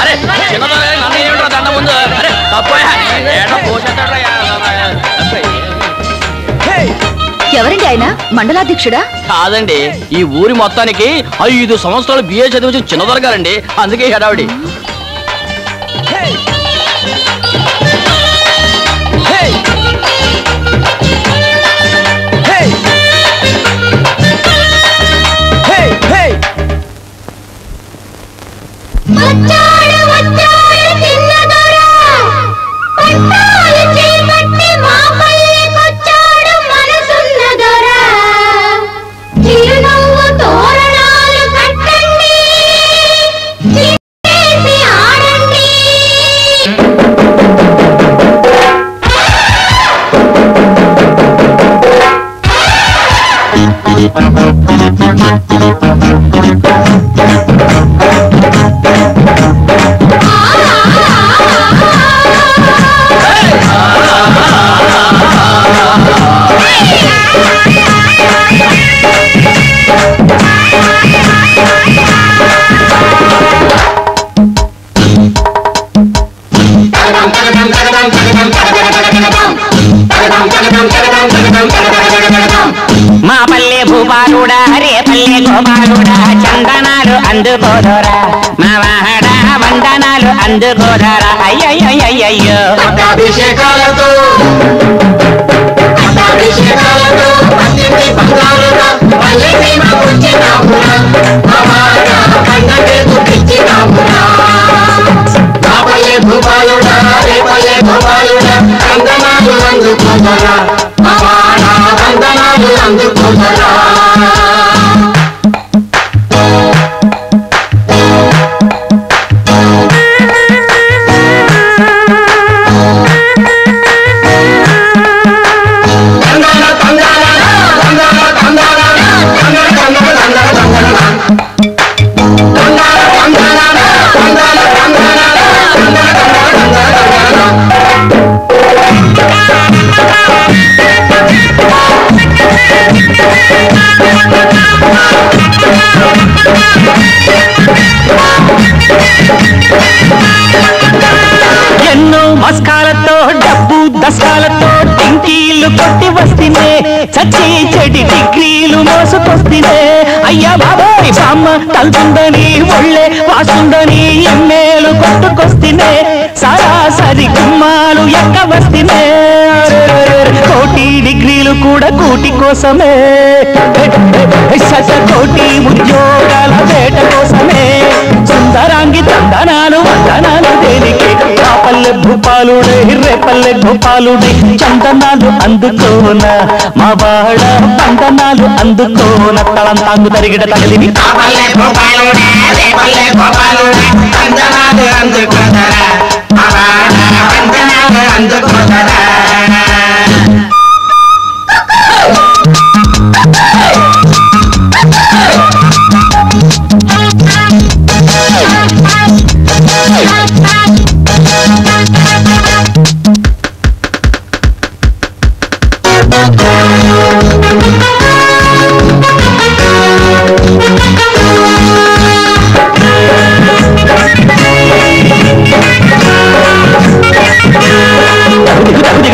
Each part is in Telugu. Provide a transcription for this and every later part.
అరే దండ ముందు అరే ఎవరండి ఆయన? మండలాధ్యక్షుడా? కాదండి, ఈ ఊరి మొత్తానికి 5 సంవత్సరాలు బిఏ చదివి చిన్నదొరగారండి, అందుకే హడావిడి. మా పల్లె భూపాలుడా రే పల్లె గోపాలుడా చందనాలు అందుకోదోరా మా వాడ వందనాలు అందుకోదరా అయ్యయ్యో అభిషేకాలతో భూపాలుడా రే పల్లె గోపాలుడా చందనాలు అందుకోదరా వందనాలు అందుకోదరా ఎన్నో మస్కాలతో డబ్బు దశకాలతో టింకీలు కొట్టి వస్తేనే చచ్చి చెడి డిగ్రీలు మోసుకొస్తేనే అయ్యా బాబాయ్ బామ్మ తలుతుందని ఒళ్ళే వాసుందని ఎమ్మేలు కొట్టుకొస్తేనే సరాసరి గుమ్మాలు ఎక్క వస్తేనే కోటి డిగ్రీలు కూడా కూటి కోసమే కోటి ఉద్యోగాల వేట కోసమే సుందరాంగి తందనాలు వందనాలు దేనికి ఆ పల్లె భూపాలుడే రేపల్లె గోపాలుడే చందనాలు అందుకోన మా వాడ వందనాలు అందుకోన తలంతాంగు తరిగిడ తగిలిని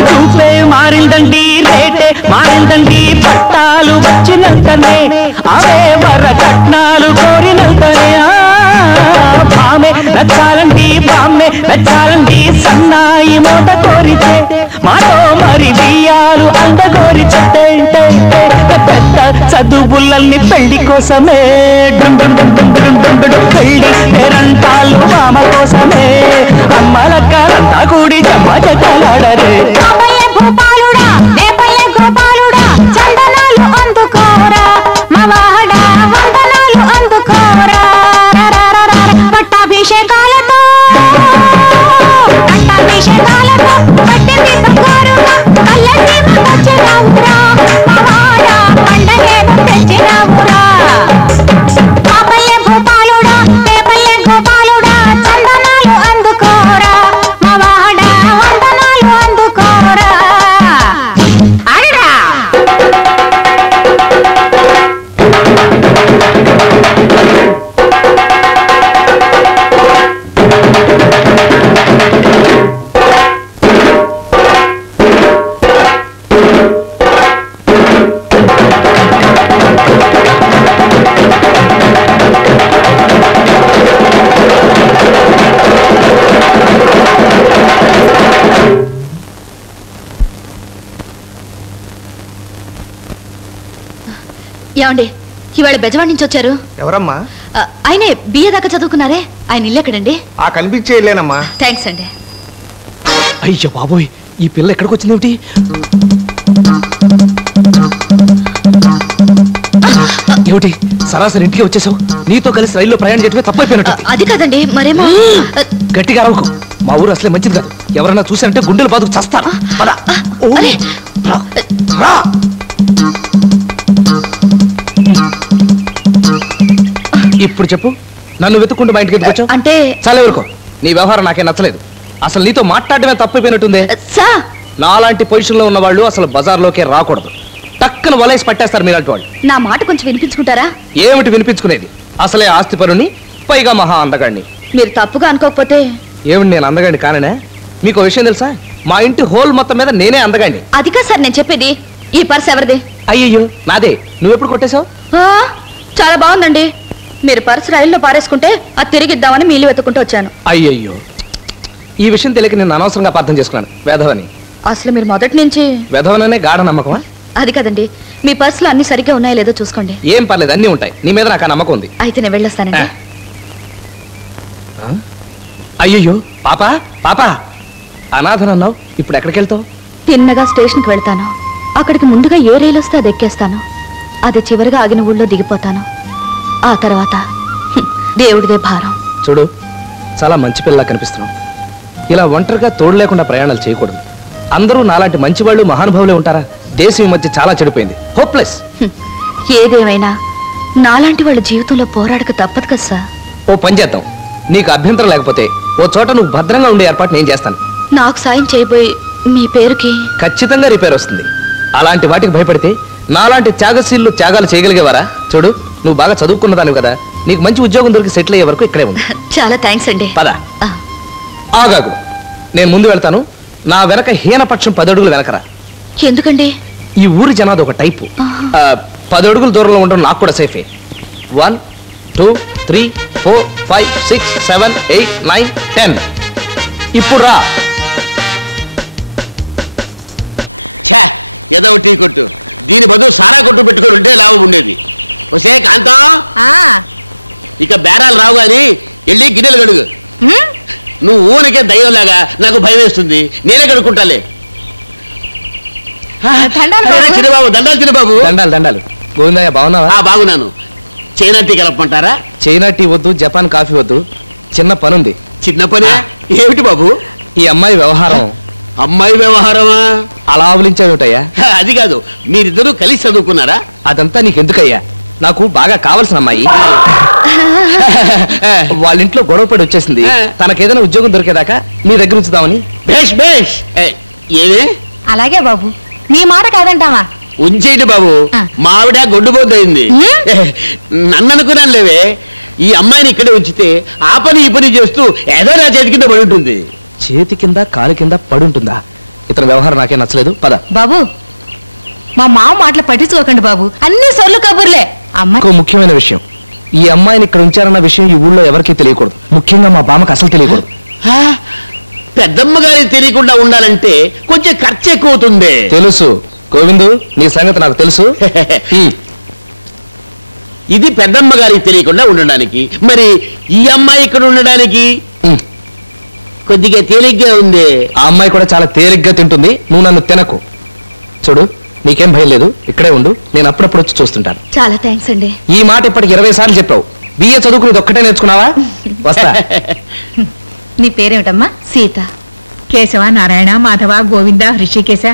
చూపే మారిందండి రేటే మారిందండి పట్టాలు వచ్చినంతనే అవే వర కట్నాలు కోరినంతనే బామే నచ్చాలండి బామ్మే నచ్చాలండి సన్నాయి మూట కోరితే మాతో మరి బియ్యాలు అందగోరి చెట్టే పెద్ద చదువులన్నీ పెళ్లి కోసమే పెళ్లి పేరంటాలు మామ కోసమే అమ్మలక్కలంతా కూడి జమ్మ చెట్టలాడరే భూపాలుడా రేపల్లె గోపాలుడా చందనాలు అందుకోరా మా వాడ వందనాలు అందుకోరా పట్టాభిషేకాలతో పట్టింది బంగారుగా కళ్ళసీమ వచ్చినావురా మా వాడ పండగేదో తెచ్చినావురా మా పల్లె భూపాలుడా రేపల్లె గోపాలుడా చందనాలు అందుకోరా మా వాడ వందనాలు అందుకోరా ఏమండి ఇవాళ బెజవాడి నుంచి వచ్చారు? ఎవరమ్మా? ఆయనే బిఏ దాకా చదువుకున్నారే, ఆయన ఇల్లు ఎక్కడండి? ఆ కనిపించే ఇల్లేనమ్మా. థ్యాంక్స్ అండి. అయ్యో బాబోయ్, ఈ పిల్ల ఎక్కడికి వచ్చిందేమిటి? ఏమిటి సరాసరి ఇంటికి వచ్చేసావు? నీతో కలిసి రైల్లో ప్రయాణం చేయటమే తప్పైపోయినట్టు. అది కాదండి, మరేమో. గట్టిగా అరవకు, మా ఊరు అసలే మంచిది కాదు. ఎవరన్నా చూసారంటే గుండెలు బాదుకు చస్తారు. ఇప్పుడు చెప్పు, నన్ను వెతుక్కుంటూ మా ఇంటికి ఎందుకు వచ్చావు? అంటే చాలా ఊరుకో, నీ వ్యవహారం నాకే నచ్చలేదు. అసలు నీతో మాట్లాడటమే తప్పైపోయినట్టుందే. నాలాంటి పొజిషన్ లో ఉన్న వాళ్ళు అసలు బజార్లోకే రాకూడదు. టక్కన వలేసి పట్టేస్తారు మీలాంటి వాళ్ళు. నా మాట కొంచెం వినిపించుకుంటారా? ఏమిటి వినిపించుకునేది? అసలే ఆస్తి పరుని, పైగా మహా అందగాడిని. మీరు తప్పుగా అనుకోకపోతే. ఏమిటి నేను అందగాడిని కాననే? మీకు విషయం తెలుసా? మా ఇంటి హోల్ మొత్తం మీద నేనే అందగాడిని. అది కాదు సార్ నేను చెప్పేది. ఈ పర్స్ ఎవరిది? అయ్యయ్యో నాదే. నువ్వెప్పుడు కొట్టేశావు? చాలా బాగుందండి. మీరు పర్స్ రైల్లో పారేసుకుంటే అది తిరిగి ఇద్దామని మీలు వెతుకుంటూ వచ్చాను. అయ్యయ్యో, ఈ విషయం తెలియక నేను అనవసరంగా అపార్థం చేసుకున్నాను. వెధవని. అసలు మీరు మొదటి నుంచి వెధవననే గాఢ నమ్మకమా? అది కదండి, మీ పర్సులో అన్ని సరిగ్గా ఉన్నాయో లేదో చూసుకోండి. ఏం పర్లేదు, అన్నీ ఉంటాయి. నీ మీద నాకు ఆ నమ్మకం ఉంది. అయితే నేను వెళ్ళొస్తానండి. అయ్యయ్యో పాపా పాపా, అనాథనన్నావు, ఇప్పుడు ఎక్కడికి వెళ్తావు? తిన్నగా స్టేషన్కి వెళ్తాను. అక్కడికి ముందుగా ఏ రైలు వస్తే అది ఎక్కేస్తాను. అది చివరిగా ఆగిన ఊళ్ళో దిగిపోతాను. ఆ తర్వాత దేవుడిదే భారం. చూడు, చాలా మంచి పిల్లలా కనిపిస్తున్నావు. ఇలా ఒంటరిగా తోడు లేకుండా ప్రయాణాలు చేయకూడదు. అందరూ నాలాంటి మంచి వాళ్ళు మహానుభావులే ఉంటారా? దేశం ఈ మధ్య చాలా చెడిపోయింది. హోప్లెస్. ఏదేమైనా నాలాంటి వాళ్ళ జీవితంలో పోరాడక తప్పదు కదా సార్. ఓ పని చేద్దాం, నీకు అభ్యంతరం లేకపోతే ఓ చోట నువ్వు భద్రంగా ఉండే ఏర్పాటు నేను చేస్తాను. నాకు సాయం చేయబోయి మీ పేరుకి ఖచ్చితంగా రిపేర్ వస్తుంది. అలాంటి వాటికి భయపడితే నాలాంటి త్యాగశీలు త్యాగాలు చేయగలిగేవారా? చూడు, నువ్వు బాగా చదువుకున్నదానివి కదా, నీకు మంచి ఉద్యోగం దొరికి సెటిల్ అయ్యే వరకు ఇక్కడే ఉంది. చాలా థ్యాంక్స్ అండి. పద. ఆగాగు, నేను ముందు వెళ్తాను. నా వెనక హీనపక్షం 10 అడుగులు వెనకరా. ఎందుకండి? ఈ ఊరి జనాది ఒక టైపు. 10 అడుగుల దూరంలో ఉండడం నాకు కూడా సేఫే. 1 2 3 4 5 6 7 8 9 10. ఇప్పుడు రా. ఏదో టీ కొట్టు, దీని బదులు సారా కొట్టు పెట్టుకొని ఉంటే లాభం ఉండేది. వసే కాంతం, ఇక బేరాలు రావు గాని వెళ్ళి గిన్నెలు కడుగు. నువ్వు ఊరికే దయ్యంలాగా నాకు భయం వేస్తుంది. నేనే కడుక్కుంటాలే. చిన్నబాబు దండాలు. చిన్నబాబు దండాలు దండాలు. గోవిందయ్య బాగున్నావా? బాగున్నాను. చైనా టీ కలపమంటారా? చైనా టీ వద్దు, జపాన్ కాఫీ వద్దు. చిన్న పనుంది. చిన్న పని ఏమిటి బాబు? ఈ అమ్మాయి వ్యవహారం. అమ్మాయి వ్యవహారమా? అలా ఆవలించావుటయ్యా? అది కాదు, మీరిద్దరూ కలిసి చదువుకున్నారా? అదంతా నీకెందుకయ్యా? నాకు బాగా కావాల్సిన అమ్మాయి. వాళ్ళ ఇంట్లో గొడవ పడి వచ్చేసింది. తనకేదైనా ఉద్యోగం దొరికేదాకా మీ దగ్గర ఉంచుదామని. బేష్ బేష్. ఏమే? అలాగే బాబు, మీ మాట కాదంటావా? ఉంచేయండి బాబు. మావిడ గొడ్డుబోద్దయింది. నన్ను అనుకున్నాను లేవే, ఈ అమ్మాయిని ఇక్కడే ఉంచితే ఆ పని ఈ పని చేస్తూ ఏదో నా చేతి కింద పడి ఉంటుంది. చేతి కింద కాలు కింద పడుంటుందా? ఇతని వ్యవహారం నాకే నచ్చలేదు. పద. బాబు, మా మామ మాటలు పట్టించుకోకండి బాబు, అన్ని సొల్లు కబుర్లే. ఇంకో ముఖ్యమైన విషయం, ఈ అమ్మాయిని ఇక్కడ ఉంచారన్న విషయం ఈ ఊళ్ళో ఎవరికీ తెలియకూడదు. ముఖ్యంగా మా బామ్మకు అసలు తెలియకూడదు. పెద్దమ్మ గారికి తెలియకుండా ఉండాలంటే కొంచెం ఖర్చు ఎక్కువ అవుతుంది. తెలుసు గోవిందు, నీ సంగతి నాకు తెలుసు. ఇది పెద్దమ్మ గారికి తెలియకుండా ఉండడానికి. మరి ఈ అమ్మాయి ఇక్కడ ఉండడానికి కొద్దిగా తేలిగ్గా ఉంది. ఆ అమ్మాయి కూడా చాలా తేలిగ్గా తింటుంది. నువ్వు నన్ను తినకు. చూడు, నీకేం భయం లేదు, ఇక్కడే ఉండు. నేను అప్పుడప్పుడు వచ్చి చూస్తుంటాను. చాలా థ్యాంక్స్ అండి. ఈ మాట ఇప్పటికి 20 సార్లు చెప్పావు. బిఏ చదువుకునేది ఒక్కటే నేర్చుకున్నావా? వస్తా. నీ పేరేమిటమ్మా? సీత. కేశవ, నారాయణ, మాధవ, గోవింద, హృషికేశ.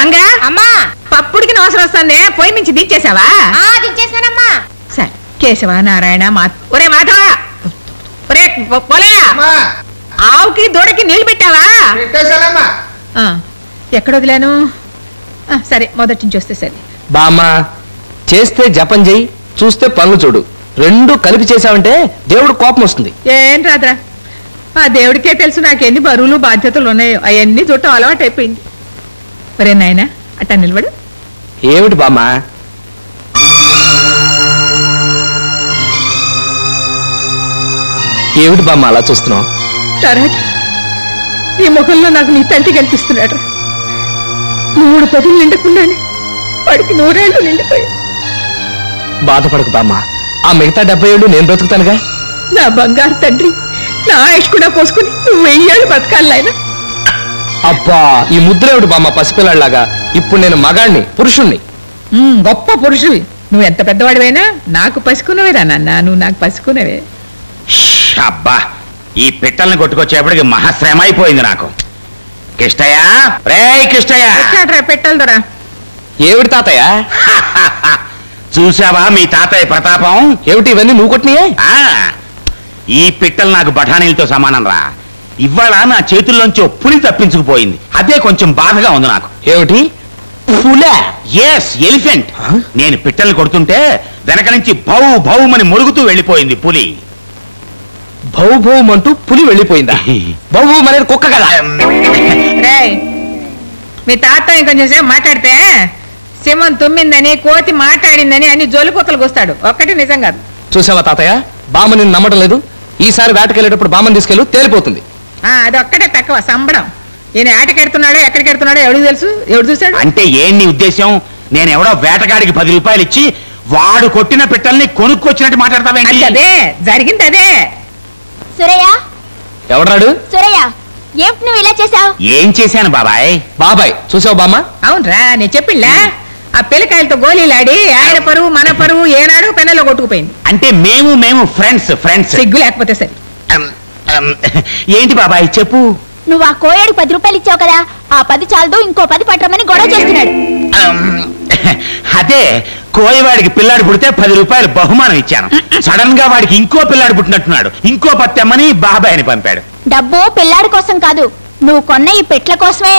మంగా అమ్మా, పప్పుడికి అవసరం వస్తుంది. పొయ్యి మించి దించేసావా? దించేసానమ్మా. సరే, కేశవ, నారాయణ, ఒరే మాధవ, ఒరే పోలే, ఆవుకి దూడకి నీళ్లు పెట్టావా? ఎక్కడ వదిలాను? సరే, మొదటి నుంచి వస్తే సరే. బామ్మ, చేస్తే జపం చెయ్యి, చూస్తే పనులు చూడు. రెండు కలిపి చేసావంటే దేవుడు కోపం వస్తుంది. ఏం రాదురా, ఆ దేవుడికే తెలుసు నాకెన్ని బరువులు బాధ్యతలు ఉన్నాయో. అవన్నీ చూడటం అలవాటు అయిపోయింది. ఒరే నాయనా, అట్టా నిలబడు. ఏమిటి బామ్మ? ఏమిటి బామ్మ అలా చూస్తున్నావు? ఈ ముఖంలో నాకు నీ తండ్రి కనిపిస్తున్నాడు. 3 పదులు నిండకుండానే వాడికి 100 ఏళ్ళు నిండిపోయాయి. బాధపడకు బామ్మ, ఆ మిగతా 70 ఏళ్ళు నేను బ్రతుకుతానుగా. నా బంగారు తండ్రి, నా ఆయుష్ కూడా పోసుకుని నువ్వు 1000 ఏళ్ళు బతకాలి నాయనా. అబ్బా, ఈ ముద్రేవుడు బామ్మ పసిపిల్లాడిలాగా. ఇప్పుడు నేను మగాణ్ణి, పురుషుణ్ణి. గొప్ప పురుషువి. నువ్వు ఎంత పెద్దవాడివైనా నాకు పసుకున్నవేరా నాన్న, నువ్వు నాకు పసుకున్నవే. అబ్బా, ఈ పిట్టల్ని కొట్టుకొచ్చేపటికి మహాశ్రమ అయిపోయింది నాకు. కిష్టయ్య, రే కిష్టయ్య, పెట్టాలదరా. ఏమిటి తాతయ్య? చూసావా మీ తాతయ్య ప్రతాపం? ఏమిటి ఇవన్నీ నువ్వు కొట్టినాయే? ఈ పిట్టలు నాకు బఠానీలతో సమానం రా. ఇవాళ నా చేతుల్లోంచి పులి తప్పించుకుపోయింది. అదే కొంచెం బాధగా ఉంది నాకు. ఏమిటి? పులా? Yes, elephant. నేను పిట్టల్ని కొడుతుంటే వెనక నుంచి భౌ భౌమని మురుగుతూ వెళ్ళిపోయింది పులి. భౌ భౌమంటూ పులి వెళ్ళిపోయిందా? భౌ భౌ అనేది కుక్క కదా. మీ తాత ఇంకొంచెం సేపు మాట్లాడితే సింహం తుమ్మిందని, కోతి మాట్లాడిందని అన్ని జోలిపోతలకు వస్తాడు. ఒక్కటి నిజం కాదు. చూసావా తాతయ్య, బామ్మ నిన్ను నమ్మడం లేదు. ఈసారి వేటకెళ్ళేటప్పుడు బామ్మని తీసుకెళ్ళు, తేలిపోతుంది. అది ఒక్కటే తక్కువ సంబడం. ఈయన ఆటకెడుతున్నాడో ఎక్కడికి ఎడుతున్నాడో ఎవరికి తెలుసు? ఎవడు చూశాడు? అంటే ఏం నీ ఉద్దేశం? నేను ఎవడో వేటగాడికి 10 రూపాయలు ఇచ్చి వాడు కొట్టిన పిట్టల్ని కొనుక్కొచ్చినట్టు మాట్లాడతావేంటి? అదే జరిగింది. అదే సురయ్య, ఎవడాడు? సురయ్య, ఏమిటి నువ్వు ఇలా చేసావు? ఏం చేశాను బాబాయ్? బాబాయ్ చూసావు బామ్మ? అవునరా, నేను చెప్పిల్లా. ఆ పిల్లకాయలతో గోళీలాడి ఆయన పరువు మన పరువు ఏనాడు పెన్నలో కొట్టుకుపోయింది. అంటే మేము ఫ్రెండ్స్. సిగ్గు లేకపోతే సరే. ఏంటి బాబాయ్ చెప్పు. నువ్వు ఆ కోయడికి 10 రూపాయలు ఇచ్చావు కదా, ఆ 10 చాలదు ఇంకో 10 పట్టమని గొడవ చేస్తున్నాడు. అదే కోయవాడికి పిల్లాడు పుడితే 10 రూపాయలు బహుమానం ఇచ్చాను. సడన్ గా వాడికి ఇంకో పిల్లాడు పుట్టినట్టున్నాడు. ఇంకో 10 తెమ్మని బాబాయ్ని పంపాడు. డబ్బు పిల్లాడి కోసం కాదు, నువ్వు కొన్న ఈ పెట్ల కోసమే.